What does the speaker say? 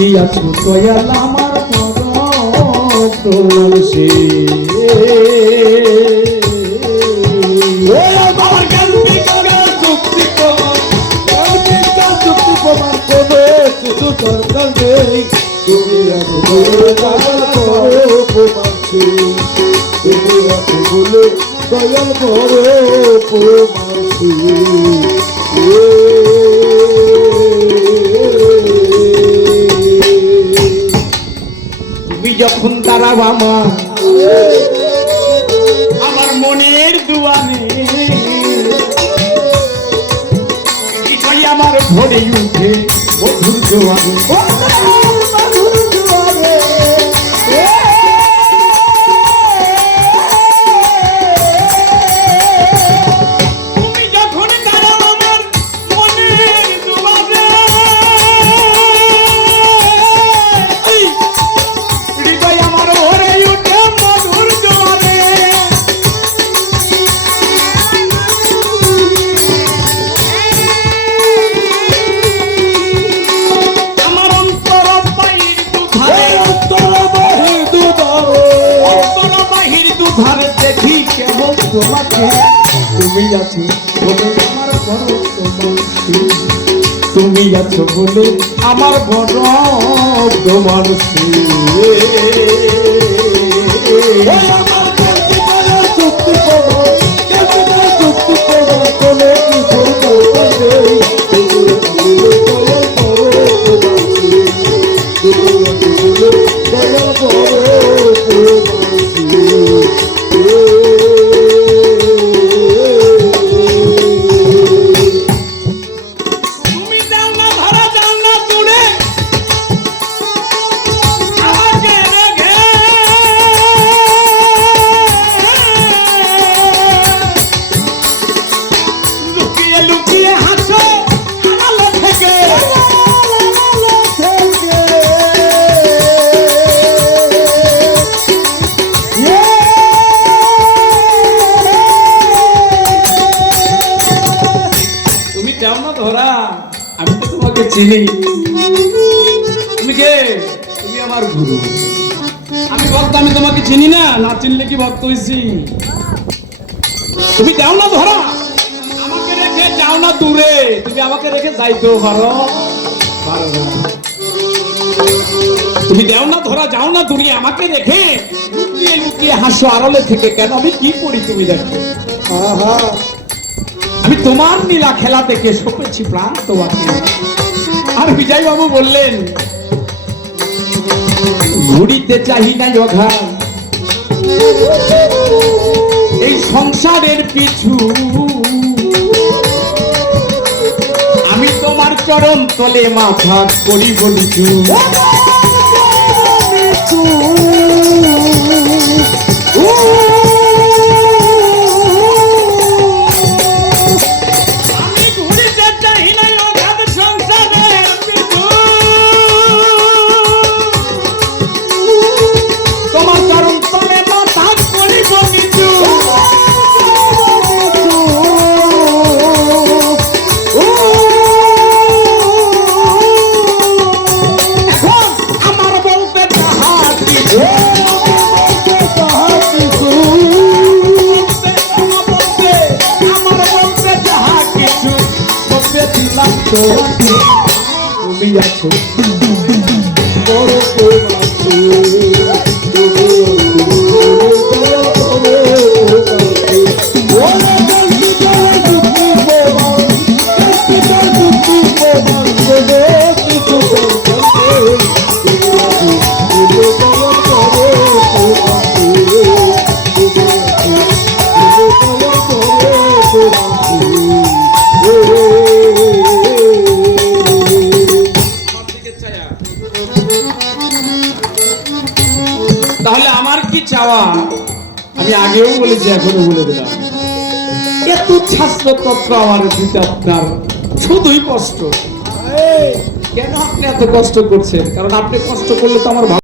তুমি আছো দয়াল আমার তোমার সে আমার জ্ঞানী কার যুক্তি প্রমাণ করবে কিছু দরকার নেই তুমি আছো দয়াল প্রমাণ সে তুমি আছো বলে দয়াল বড় প্রমাণ সে যখন দাঁড়াব আমার মনের দুয়ারে বিষয় আমার ভরে উঠে মধুর জোয়ারে দেখি কেবল তোমাকে তুমি আছো বলে আমার বড় তুমি আছো বলে আমার বড় তোমার আমি তো তোমাকে চিনি তুমি কে তুমি আমার গুরু আমি ভক্ত আমি তোমাকে চিনি না না চিনলে কি ভক্ত হইছি তুমি যাও না ধরা আমাকে রেখে যাও না দূরে তুমি আমাকে রেখে যাইতেও পারো তুমি যাও না ধরা যাও না দূরে আমাকে রেখে লুকিয়ে লুকিয়ে হাসো আড়ালে থেকে কেন আমি কি করি তুমি দেখো আমি তোমার নীলা খেলা দেখে সপেছি প্রাণ তোমাকে আর বিজয় বাবু বললেন ঘুরিতে চাহি না জঘা এই সংসারের পিছু আমি তোমার চরণ তলে মাথা করি বলিছু তুমি আছো বড় তাহলে আমার কি চাওয়া আমি আগেও বলেছি এখনো বলে দিলাম এত ছাত্র তত্ত্ব আমার দিতে আপনার শুধুই কষ্ট কেন আপনি এত কষ্ট করছেন কারণ আপনি কষ্ট করলে তো আমার